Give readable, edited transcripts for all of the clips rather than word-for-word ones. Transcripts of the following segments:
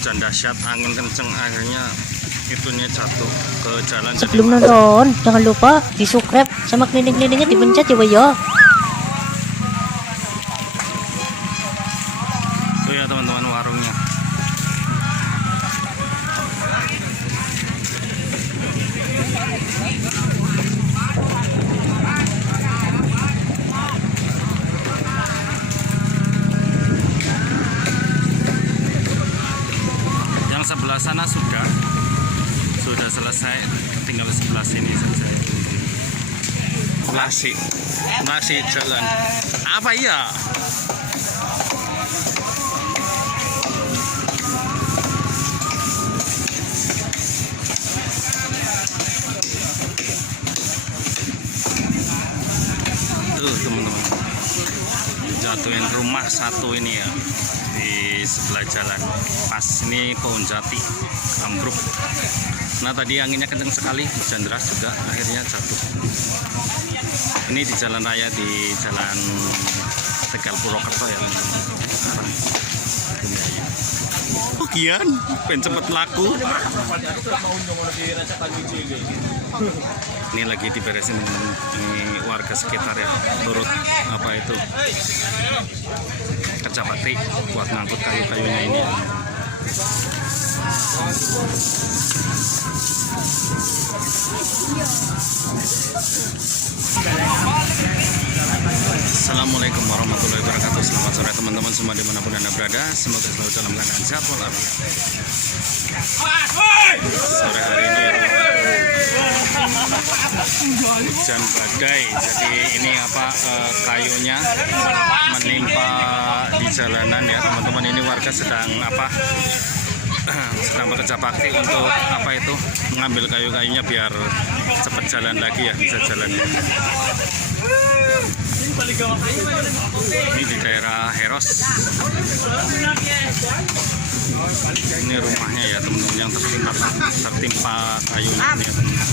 hujan dahsyat, angin kenceng, akhirnya itunya jatuh ke jalan. Sebelum nonton, jangan lupa di subscribe sama kelinding-kelindingnya dipencet ya, Boy ya. Tuh ya teman-teman warungnya. Yang sebelah sana sudah selesai, tinggal sebelah sini saja. Masih jalan. Apa ya? Tuh teman-teman, jatuhin rumah satu ini ya di sebelah jalan. Pas ini pohon jati ambruk. Nah tadi anginnya kencang sekali, hujan deras juga, akhirnya jatuh. Ini di jalan raya, di jalan Tegal Purwokerto ya teman-teman. Kian, pengen cepet laku. Ini lagi diberesin teman-teman. Ini warga sekitar ya, turut apa itu kerja bakti buat ngangkut kayu-kayunya ini. Assalamualaikum warahmatullahi wabarakatuh. Selamat sore teman-teman semua dimanapun anda berada. Semoga selalu dalam keadaan sehat walafiat. Sore hari ini hujan badai, jadi ini apa kayunya menimpa di jalanan ya teman-teman. Ini warga sedang bekerja bakti untuk apa itu mengambil kayu-kayunya biar cepat jalan lagi ya, bisa jalan ya. Ini di daerah Heros. Ini rumahnya ya teman-teman yang tertimpa kayunya ini ya teman-teman.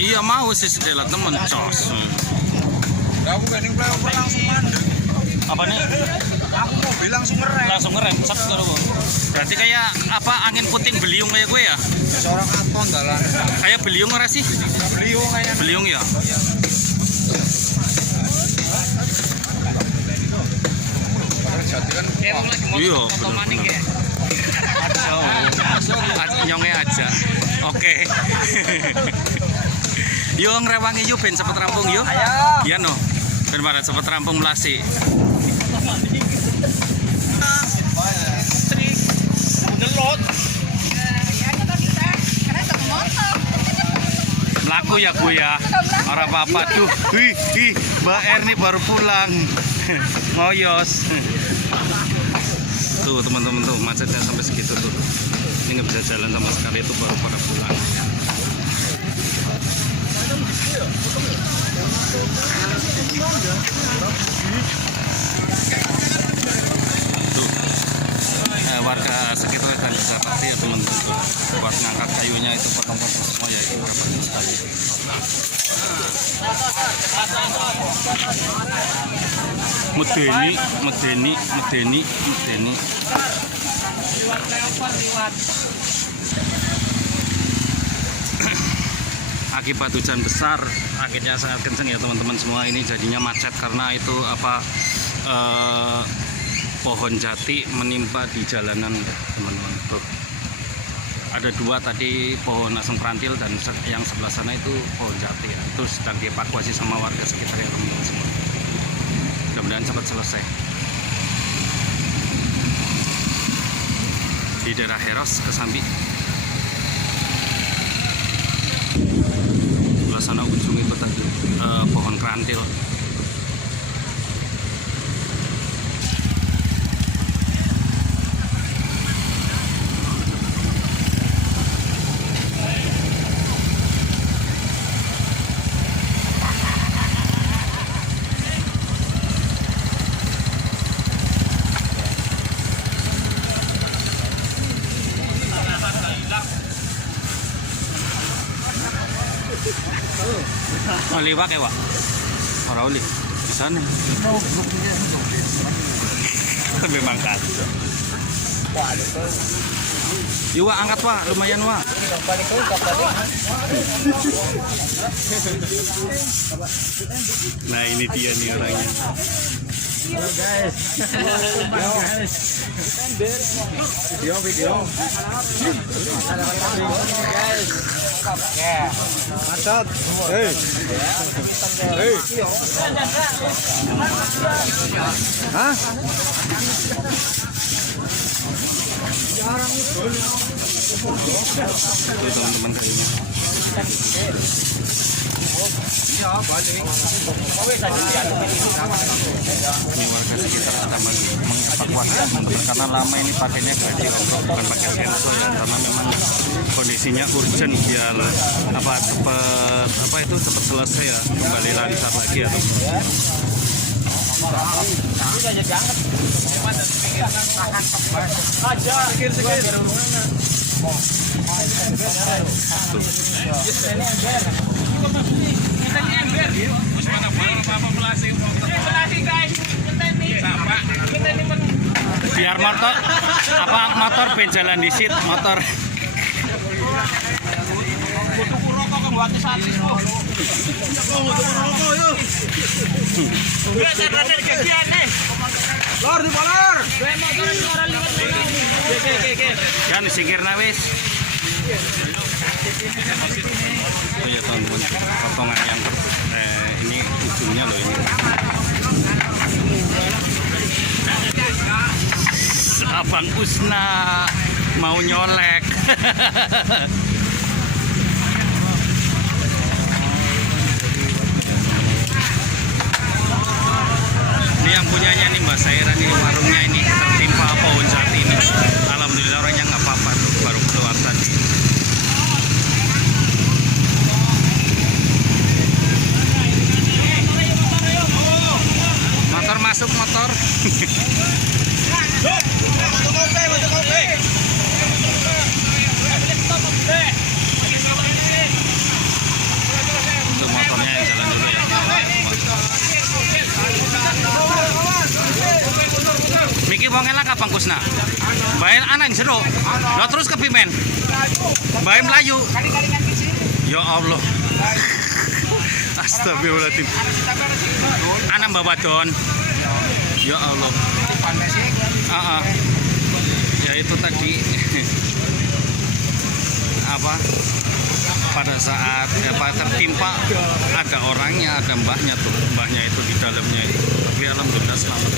Iya mau sih sedelah temen cos. Kamu gak nih langsung mandek. Apa nih? Aku mau bilang langsung ngerem. Sep dulu. Berarti kayak apa angin puting beliung kayak gue ya? Seorang katon dalan. Kayak beliung ora sih? Beliung kayaknya. Beliung ya. Jadi kan Iya, bener. Nyonge aja. Oke. Yo ngrewangi yo ben cepet rampung yo. Iya no. Ben barat cepet rampung melasi. Melaku ya Bu ya. Ora apa-apa tuh. Mbak Er nih baru pulang. Ngoyos. Tuh teman-teman tuh macetnya sampai segitu tuh. Ini nggak bisa jalan sama sekali, itu baru pada pulang. Tuh, warga sekitar dan kerja bakti ya teman-teman tuh buat ngangkat kayunya itu potong-potong semua ya, itu berapa sekali. Medeni. Akibat hujan besar, anginnya sangat kencang ya teman-teman semua. Ini jadinya macet karena itu pohon jati menimpa di jalanan teman-teman. Ada dua tadi pohon asem perantil dan yang sebelah sana itu pohon jati ya. Itu sedang dievakuasi sama warga sekitar ya teman-teman semua. Mudah-mudahan cepat selesai. Di daerah Heros Kesambi. Sebelah sana ujung itu tadi pohon kerantil. Oh, liwak ya, Wak? Ora uli. Di sana. Memang kacau. Yuk, Wak, angkat, Wak. Lumayan, Wak. Nah, ini dia nih orangnya. Video. Macet. Hei. Hah? Tuh, teman-teman kayaknya. Iya, balik. Ini warga sekitar sedang mengevakuasi teman-teman karena lama ini pakainya gaji bukan pakai sensor ya, karena memang kondisinya urgent biar cepat selesai ya, kembali lancar lagi ya. Biar motor ben jalan di sit motor. Lor di balor. Kan disingkirna wis. Oh ya teman-teman, potongan yang ini ujungnya loh ini. Abang Usna mau nyolek. Ini yang punyanya nih Mbak Saira nih, warungnya ini tertimpa pohon jati ini. Alhamdulillah orangnya nggak apa-apa tuh, baru keluar tadi. Motor masuk motor. Itu motornya yang jalan dulu ya. Miki mau ngelak apa Kusna? Bayan anak jero. Lo terus ke Pimen. Bayan Melayu. Ya Allah. Astagfirullahaladzim. Anak bawa don. Ya Allah. Ya itu tadi pada saat tertimpa ada orangnya, ada mbahnya tuh, mbahnya itu di dalamnya itu. Tapi alhamdulillah selamat.